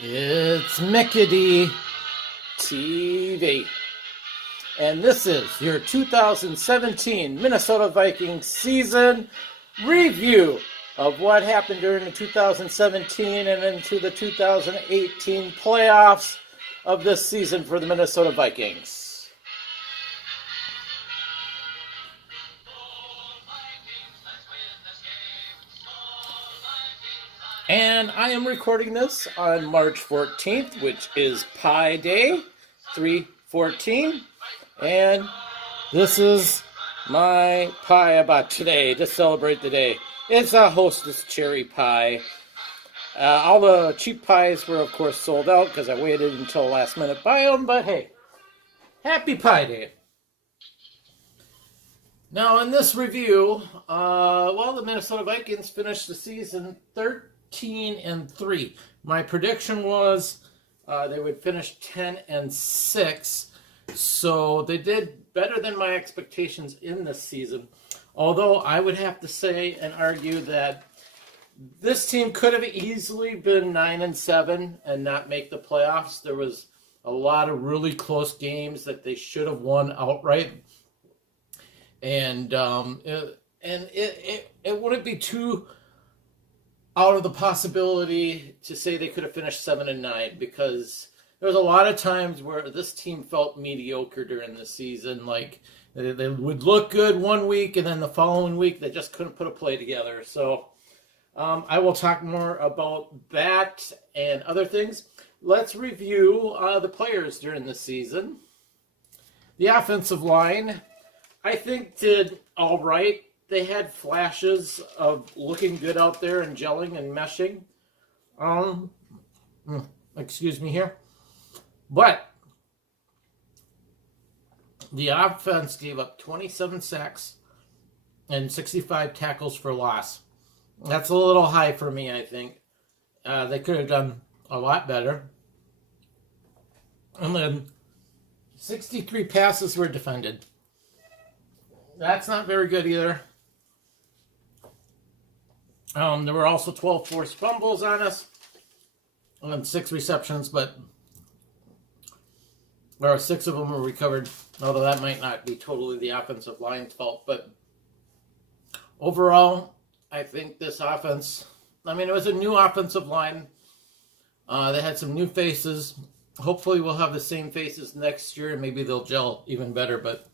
It's Mickey TV, and this is your 2017 Minnesota Vikings season review of what happened during the 2017 and into the 2018 playoffs of this season for the Minnesota Vikings. And I am recording this on March 14th, which is Pi Day, 3/14. And this is my pie I bought today to celebrate the day. It's a Hostess cherry pie. All the cheap pies were, of course, sold out because I waited until last minute to buy them. But hey, happy Pie Day. Now, in this review, the Minnesota Vikings finished the season 13-3. My prediction was they would finish 10-6, so they did better than my expectations in this season. Although I would have to say and argue that this team could have easily been 9-7 and not make the playoffs. There was a lot of really close games that they should have won outright, and it wouldn't be too out of the possibility to say they could have finished 7-9, because there was a lot of times where this team felt mediocre during the season. Like they would look good one week, and then the following week they just couldn't put a play together. So I will talk more about that and other things. Let's review the players during the season. The offensive line, I think, did all right. They had flashes of looking good out there and gelling and meshing. Excuse me here. But the offense gave up 27 sacks and 65 tackles for loss. That's a little high for me, I think. They could have done a lot better. And then 63 passes were defended. That's not very good either. There were also 12 forced fumbles on us and 6 receptions, but there are 6 of them were recovered, although that might not be totally the offensive line's fault. But overall, I think this offense, it was a new offensive line. They had some new faces. Hopefully we'll have the same faces next year, and maybe they'll gel even better. But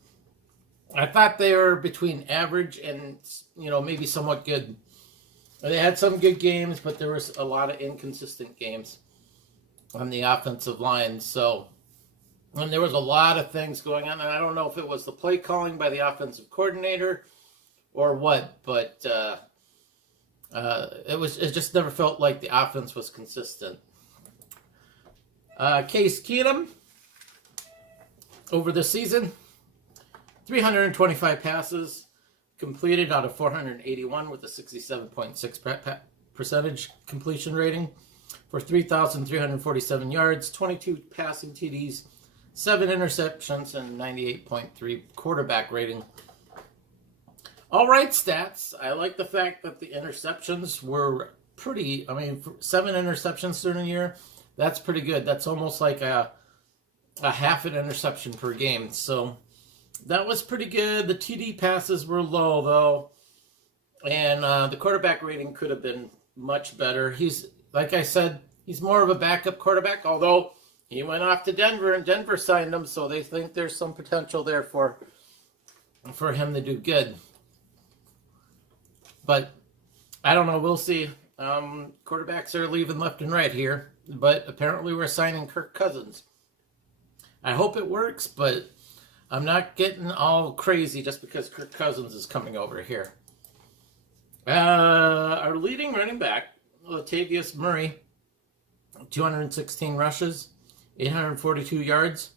I thought they were between average and, maybe somewhat good. They had some good games, but there was a lot of inconsistent games on the offensive line. So, and there was a lot of things going on, and I don't know if it was the play calling by the offensive coordinator or what, but it just never felt like the offense was consistent. Case Keenum, over the season, 325 passes completed out of 481 with a 67.6% completion rating for 3,347 yards, 22 passing TDs, 7 interceptions, and 98.3 quarterback rating. All right stats. I like the fact that the interceptions were pretty, 7 interceptions during the year, that's pretty good. That's almost like a half an interception per game. So that was pretty good. The TD passes were low, though. And the quarterback rating could have been much better. He's, like I said, he's more of a backup quarterback, although he went off to Denver, and Denver signed him, so they think there's some potential there for him to do good. But I don't know. We'll see. Quarterbacks are leaving left and right here, but apparently we're signing Kirk Cousins. I hope it works, but I'm not getting all crazy just because Kirk Cousins is coming over here. Our leading running back, Latavius Murray, 216 rushes, 842 yards,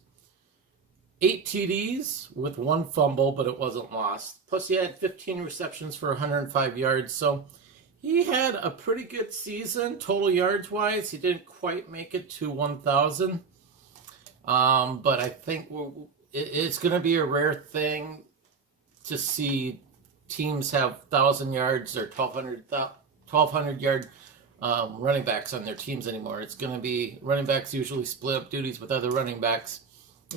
8 TDs with 1 fumble, but it wasn't lost. Plus, he had 15 receptions for 105 yards. So he had a pretty good season, total yards-wise. He didn't quite make it to 1,000. But I think it's going to be a rare thing to see teams have 1,000 yards or 1,200 yard running backs on their teams anymore. It's going to be running backs usually split up duties with other running backs.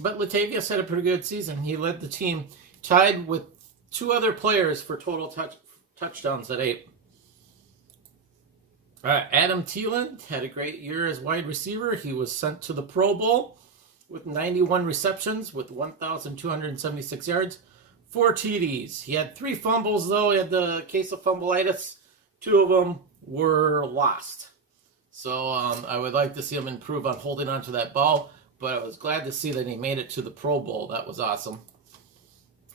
But Latavius had a pretty good season. He led the team, tied with 2 other players for total touchdowns at 8. Adam Thielen had a great year as wide receiver. He was sent to the Pro Bowl with 91 receptions with 1,276 yards, 4 TDs. He had 3 fumbles, though. He had the case of fumbleitis. 2 of them were lost. So I would like to see him improve on holding on to that ball, but I was glad to see that he made it to the Pro Bowl. That was awesome.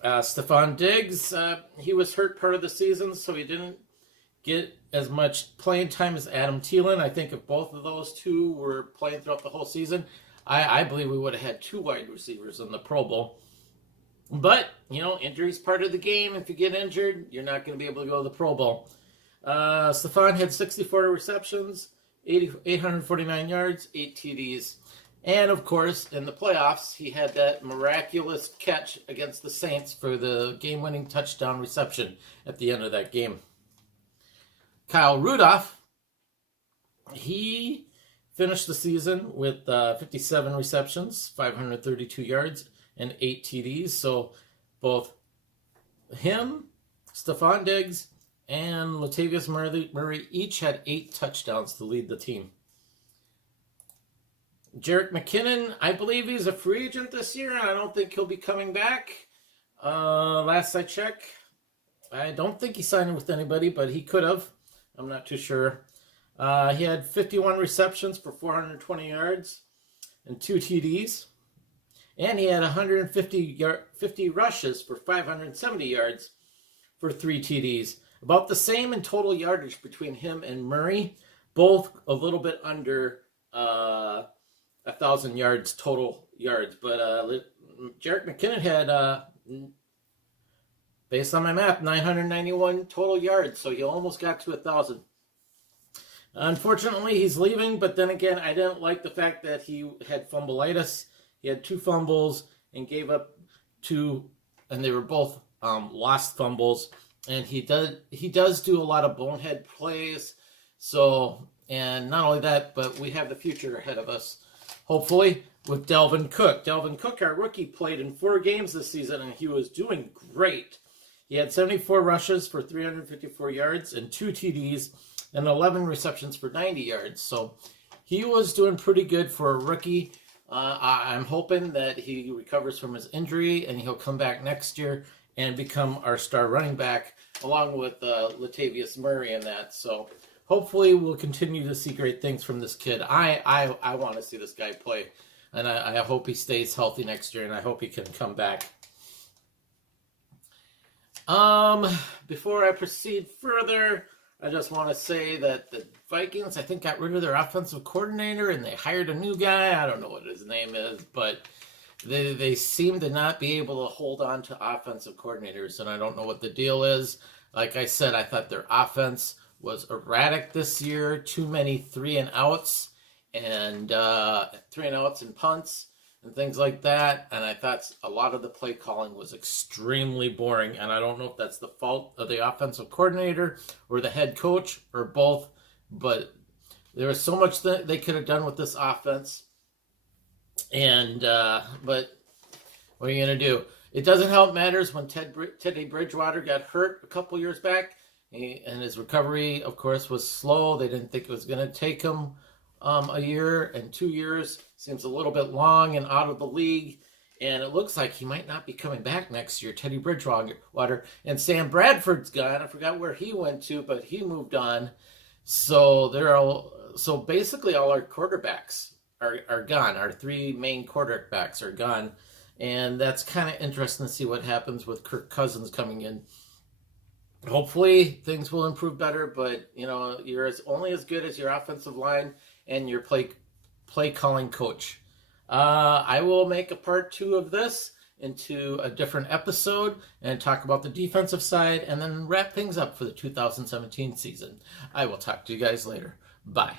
Stephon Diggs, he was hurt part of the season, so he didn't get as much playing time as Adam Thielen. I think if both of those 2 were playing throughout the whole season, I believe we would have had 2 wide receivers in the Pro Bowl. But, injury's part of the game. If you get injured, you're not going to be able to go to the Pro Bowl. Stephon had 64 receptions, 849 yards, 8 TDs. And, of course, in the playoffs, he had that miraculous catch against the Saints for the game-winning touchdown reception at the end of that game. Kyle Rudolph, he finished the season with 57 receptions, 532 yards, and 8 TDs. So both him, Stephon Diggs, and Latavius Murray each had 8 touchdowns to lead the team. Jerick McKinnon, I believe he's a free agent this year, and I don't think he'll be coming back. Last I checked, I don't think he signed with anybody, but he could have. I'm not too sure. He had 51 receptions for 420 yards and 2 TDs. And he had 150 rushes for 570 yards for 3 TDs. About the same in total yardage between him and Murray. Both a little bit under 1,000 yards total yards. But Jerick McKinnon had, based on my math, 991 total yards. So he almost got to 1,000. Unfortunately, he's leaving. But then again, I didn't like the fact that he had fumbleitis. He had 2 fumbles and gave up 2, and they were both lost fumbles. And he does do a lot of bonehead plays. So, and not only that, but we have the future ahead of us, hopefully, with Dalvin Cook. Dalvin Cook, our rookie, played in 4 games this season, and he was doing great. He had 74 rushes for 354 yards and 2 TDs and 11 receptions for 90 yards. So he was doing pretty good for a rookie. I'm hoping that he recovers from his injury and he'll come back next year and become our star running back along with Latavius Murray and that. So hopefully we'll continue to see great things from this kid. I want to see this guy play, and I hope he stays healthy next year, and I hope he can come back. Before I proceed further, I just want to say that the Vikings, I think, got rid of their offensive coordinator and they hired a new guy. I don't know what his name is, but they seem to not be able to hold on to offensive coordinators, and I don't know what the deal is. Like I said, I thought their offense was erratic this year. Too many 3-and-outs and 3-and-outs and punts and things like that. And I thought a lot of the play calling was extremely boring. And I don't know if that's the fault of the offensive coordinator or the head coach or both. But there was so much that they could have done with this offense. And but what are you going to do? It doesn't help matters when Teddy Bridgewater got hurt a couple years back. And his recovery, of course, was slow. They didn't think it was going to take him a year, and 2 years seems a little bit long and out of the league. And it looks like he might not be coming back next year, Teddy Bridgewater. And Sam Bradford's gone. I forgot where he went to, but he moved on. So basically all our quarterbacks are gone. Our 3 main quarterbacks are gone. And that's kind of interesting to see what happens with Kirk Cousins coming in. Hopefully things will improve better, but you're only as good as your offensive line and your play calling coach. I will make a part 2 of this into a different episode and talk about the defensive side and then wrap things up for the 2017 season. I will talk to you guys later. Bye.